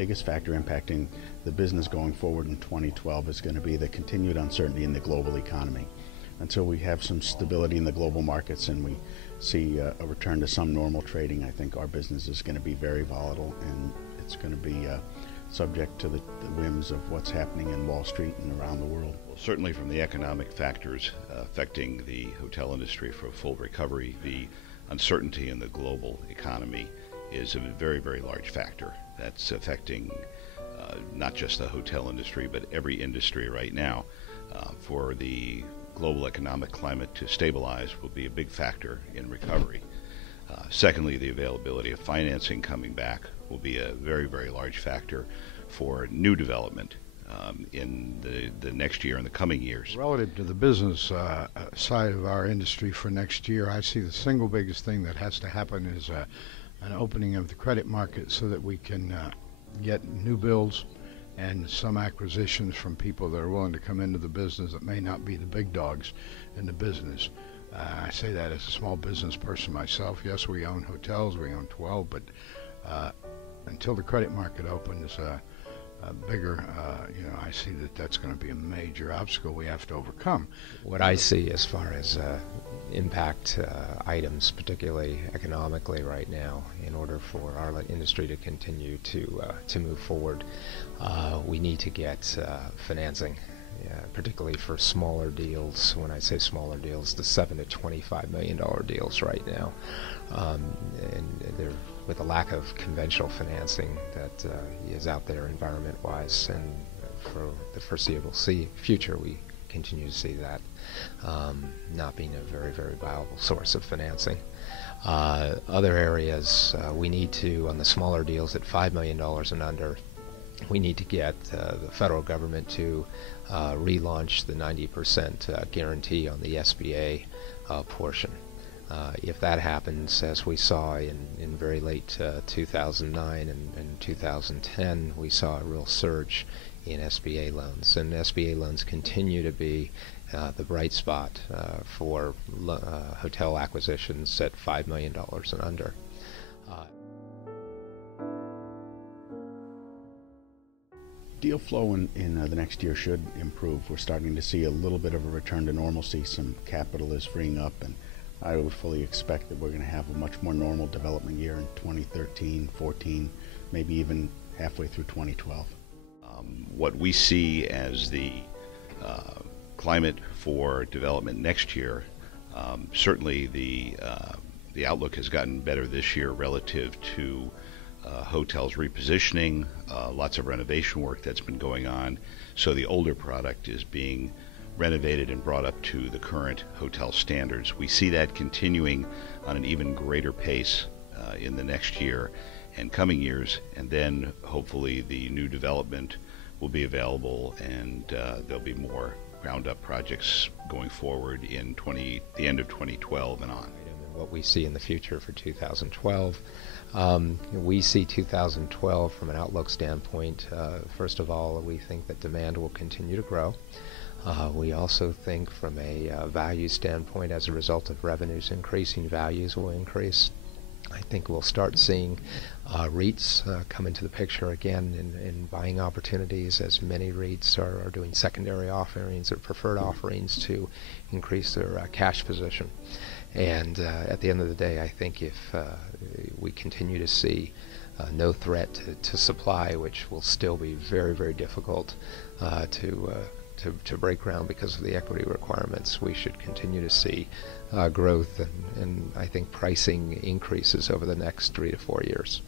biggest factor impacting the business going forward in 2012 is going to be the continued uncertainty in the global economy. Until we have some stability in the global markets and we see a return to some normal trading, I think our business is going to be very volatile, and it's going to be subject to the whims of what's happening in Wall Street and around the world. Well, certainly from the economic factors affecting the hotel industry for a full recovery, the uncertainty in the global economy is a very, very large factor that's affecting not just the hotel industry, but every industry right now. For the global economic climate to stabilize will be a big factor in recovery. Secondly, the availability of financing coming back will be a very, very large factor for new development in the next year and the coming years. Relative to the business side of our industry for next year, I see the single biggest thing that has to happen is an opening of the credit market so that we can get new builds and some acquisitions from people that are willing to come into the business that may not be the big dogs in the business. I say that as a small business person myself. Yes, we own hotels, we own 12, but until the credit market opens bigger, I see that that's going to be a major obstacle we have to overcome. What I see as far as impact items, particularly economically right now, in order for our industry to continue to move forward, we need to get financing. Particularly for smaller deals. When I say smaller deals, the $7 to $25 million deals right now, and they're with a lack of conventional financing that is out there environment-wise, and for the foreseeable future, we continue to see that not being a very, very viable source of financing. Other areas we need to, on the smaller deals at $5 million and under, we need to get the federal government to relaunch the 90% guarantee on the SBA portion. If that happens, as we saw in very late 2009 and 2010, we saw a real surge in SBA loans, and SBA loans continue to be the bright spot for hotel acquisitions at $5 million and under. Deal flow in the next year should improve. We're starting to see a little bit of a return to normalcy. Some capital is freeing up, and I would fully expect that we're going to have a much more normal development year in 2013, 14, maybe even halfway through 2012. What we see as the climate for development next year, certainly the outlook has gotten better this year relative to hotels repositioning, lots of renovation work that's been going on, so the older product is being renovated and brought up to the current hotel standards. We see that continuing on an even greater pace in the next year and coming years, and then hopefully the new development will be available, and there'll be more ground-up projects going forward in the end of 2012 and on. What we see in the future for 2012. We see 2012 from an outlook standpoint. First of all, we think that demand will continue to grow. We also think from a value standpoint, as a result of revenues increasing, values will increase. I think we'll start seeing REITs come into the picture again in buying opportunities, as many REITs are doing secondary offerings or preferred offerings to increase their cash position. And at the end of the day, I think if we continue to see no threat to supply, which will still be very, very difficult to break ground because of the equity requirements, we should continue to see growth and I think pricing increases over the next 3 to 4 years.